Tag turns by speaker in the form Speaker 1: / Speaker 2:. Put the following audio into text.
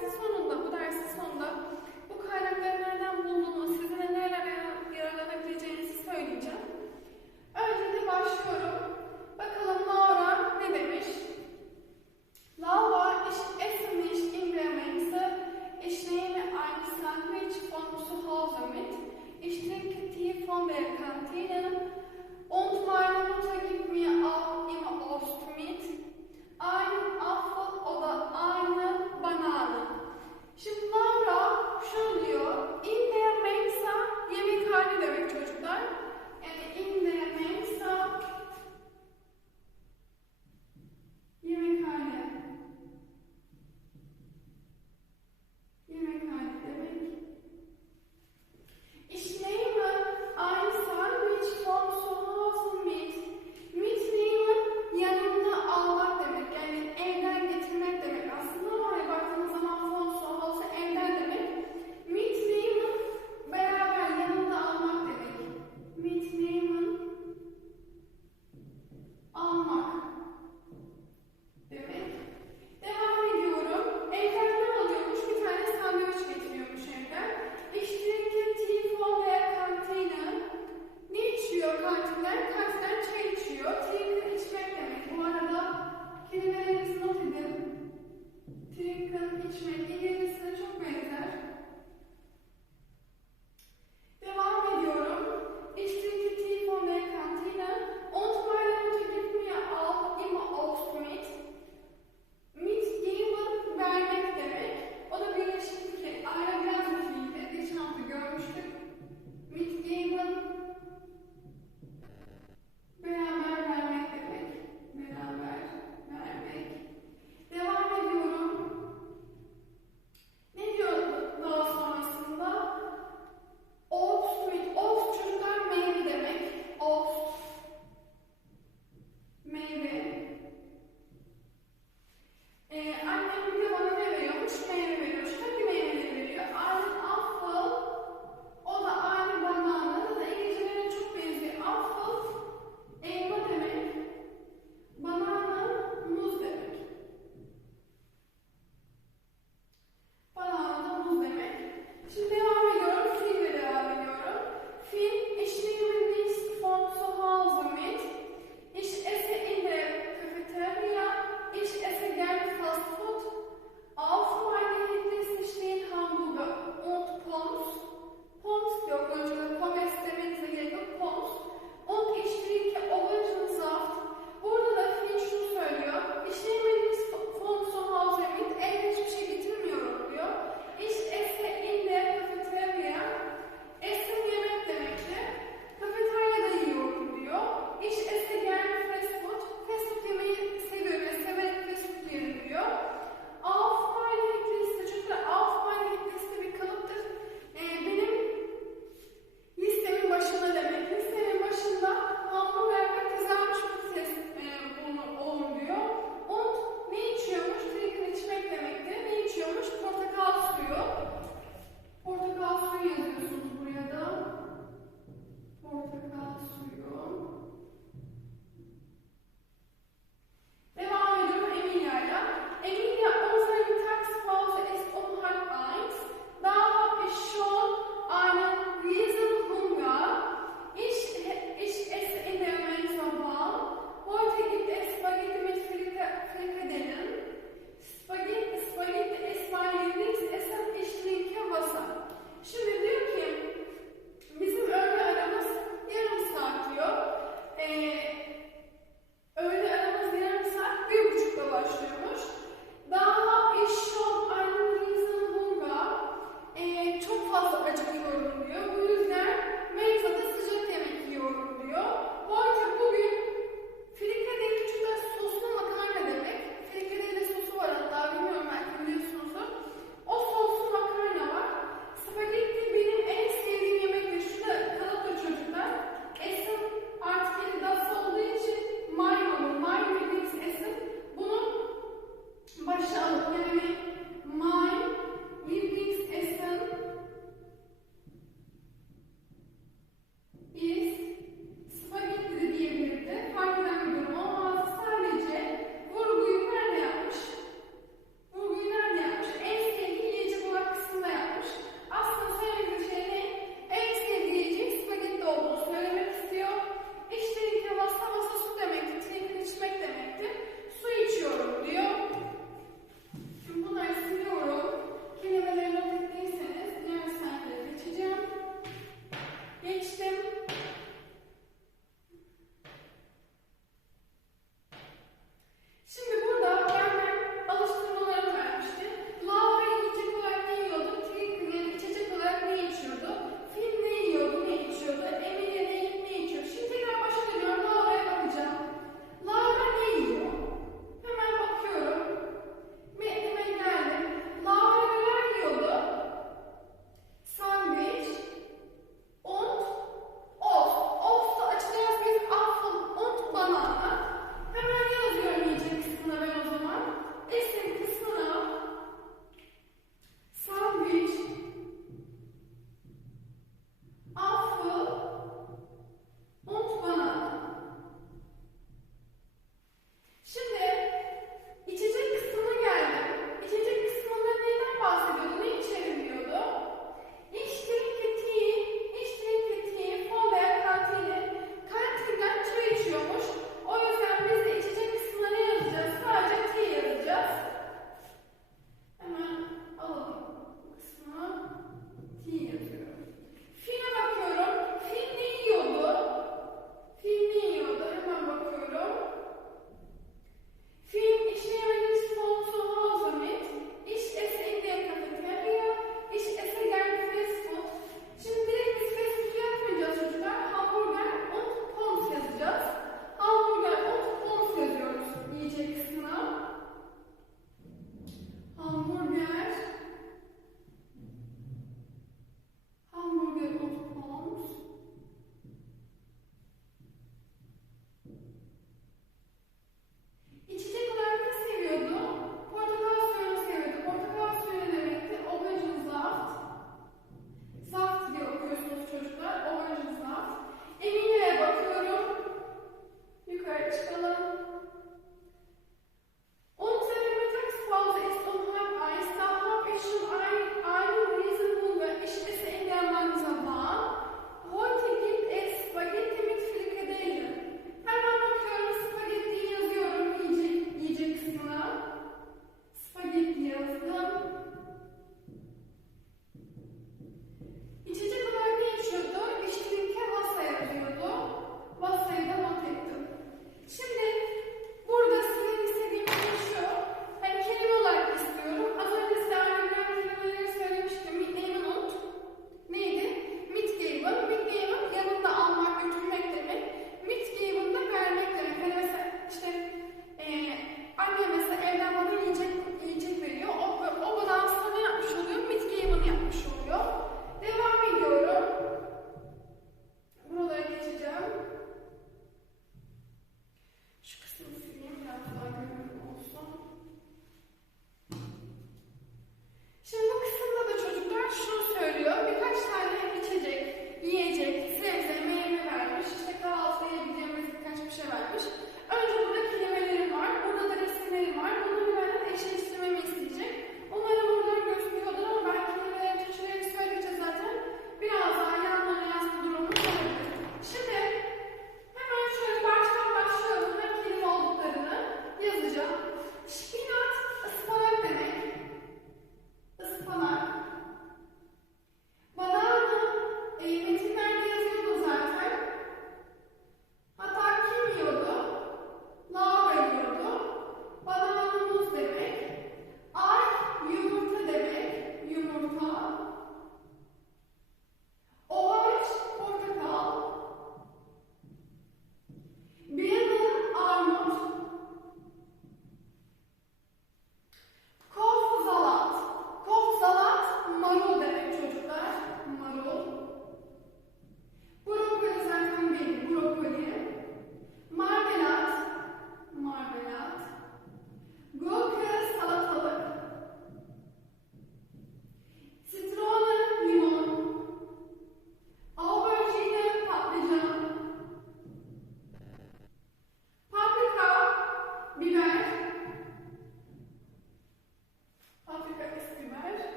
Speaker 1: this one Bunların tersler çay içiyor. Trinken içmek demek. Bu arada kelimelerinizi not edin. Trinken içmek İngilizce